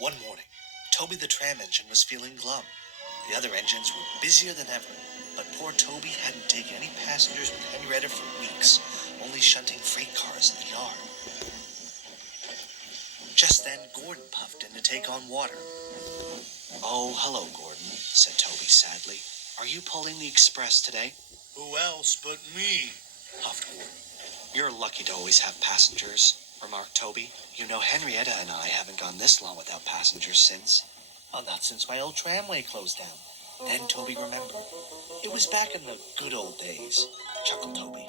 One morning, Toby the tram engine was feeling glum. The other engines were busier than ever, but poor Toby hadn't taken any passengers with Henrietta for weeks, only shunting freight cars in the yard. Just then, Gordon puffed in to take on water. "Oh, hello, Gordon," said Toby sadly. "Are you pulling the express today?" "Who else but me?" puffed Gordon. "You're lucky to always have passengers," remarked Toby. "You know Henrietta and I haven't gone this long without passengers since." "Oh, not since my old tramway closed down." Then Toby remembered. "It was back in the good old days," chuckled Toby.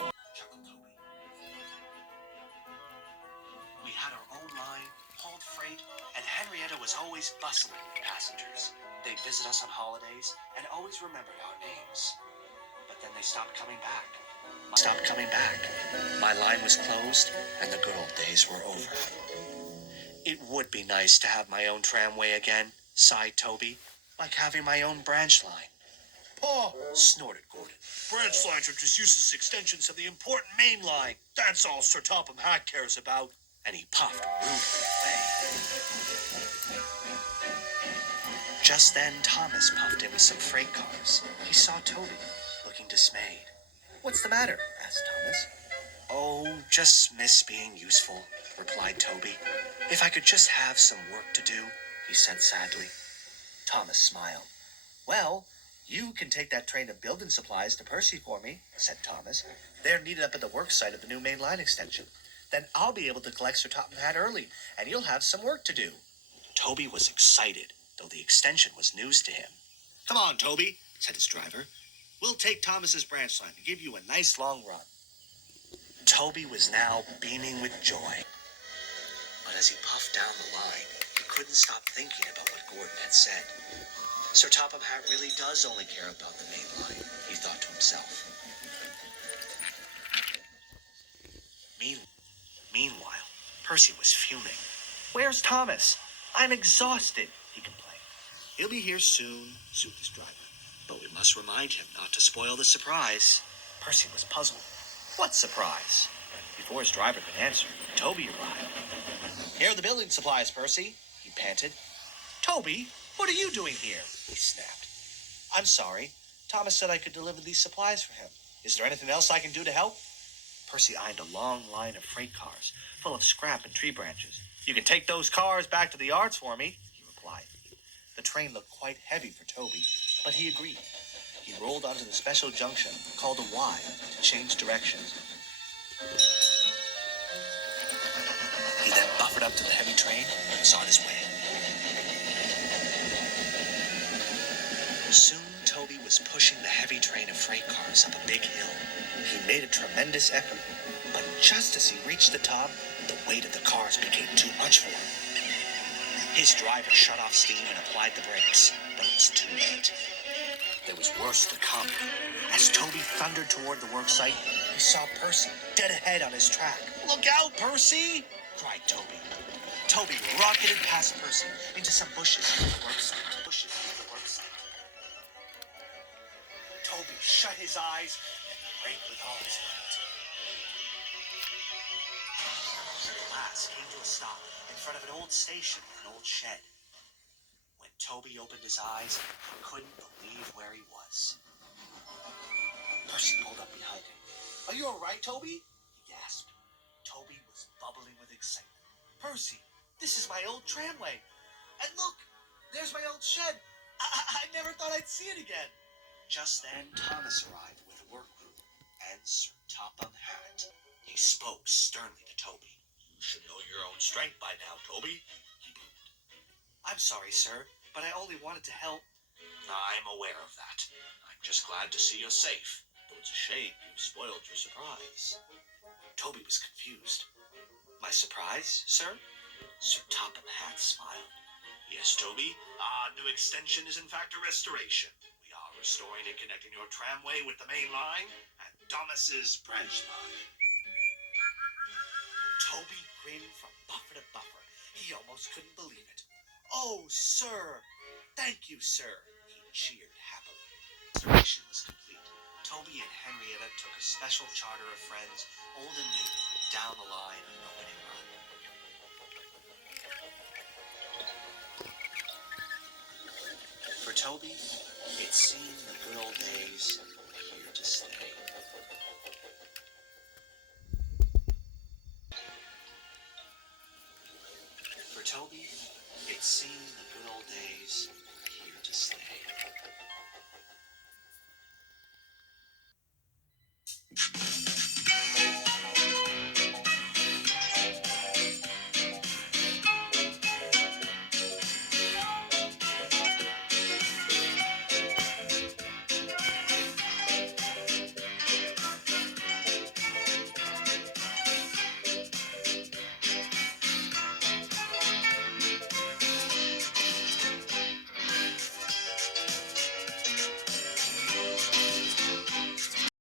"We had our own line, hauled freight, and Henrietta was always bustling with passengers. They'd visit us on holidays and always remembered our names. But then they stopped coming back. My line was closed, and the good old days were over." "It would be nice to have my own tramway again," sighed Toby. "Like having my own branch line." "Pa, Snorted Gordon. branch lines are just useless extensions of the important main line. That's all Sir Topham Hatt cares about." And he puffed rudely away. Just then, Thomas puffed in with some freight cars. He saw Toby, looking dismayed. "What's the matter?" asked Thomas. "Oh, just miss being useful," replied Toby. "If I could just have some work to do," he said sadly. Thomas smiled. "Well, you can take that train of building supplies to Percy for me," said Thomas. "They're needed up at the work site of the new main line extension. Then I'll be able to collect Sir Topham Hatt early, and you'll have some work to do." Toby was excited, though the extension was news to him. "Come on, Toby," said his driver. "We'll take Thomas's branch line and give you a nice long run." Toby was now beaming with joy. But as he puffed down the line, he couldn't stop thinking about what Gordon had said. Sir Topham Hatt really does only care about the main line, he thought to himself. Meanwhile, Percy was fuming. "Where's Thomas? I'm exhausted," he complained. "He'll be here soon," soothed his driver. "But we must remind him not to spoil the surprise." Percy was puzzled. "What surprise?" Before his driver could answer, Toby arrived. "Here are the building supplies, Percy," he panted. "Toby, what are you doing here?" he snapped. "I'm sorry. Thomas said I could deliver these supplies for him. Is there anything else I can do to help?" Percy eyed a long line of freight cars, full of scrap and tree branches. "You can take those cars back to the yards for me," he replied. The train looked quite heavy for Toby, but he agreed. He rolled onto the special junction, called a Y, to change directions. He then buffered up to the heavy train and was on his way. Soon Toby was pushing the heavy train of freight cars up a big hill. He made a tremendous effort, but just as he reached the top, the weight of the cars became too much for him. His driver shut off steam and applied the brakes, but it was too late. There was worse to come. As Toby thundered toward the worksite, he saw Percy dead ahead on his track. "Look out, Percy!" cried Toby. Toby rocketed past Percy into some bushes near the worksite. Toby shut his eyes and braked with all his might. The last came to a stop in front of an old station and an old shed. When Toby opened his eyes, he couldn't believe where he was. Percy pulled up behind him. "Are you all right, Toby?" he gasped. Toby was bubbling with excitement. "Percy, this is my old tramway. And look, there's my old shed. I never thought I'd see it again." Just then, Thomas arrived with a work crew and Sir Topham Hatt. He spoke sternly to Toby. "You should know your own strength by now, Toby," he boomed. "I'm sorry, sir, but I only wanted to help." "I'm aware of that. I'm just glad to see you're safe, though it's a shame you spoiled your surprise." Toby was confused. "My surprise, sir?" Sir Topham Hatt smiled. "Yes, Toby, our new extension is in fact a restoration. We are restoring and connecting your tramway with the main line and Thomas's branch line." Toby grinned from buffer to buffer. He almost couldn't believe it. "Oh, sir! Thank you, sir!" he cheered happily. The restoration was complete. Toby and Henrietta took a special charter of friends, old and new, down the line of an opening run. Toby, it seemed the good old days were here to stay. For Toby, it seemed the good old days were here to stay.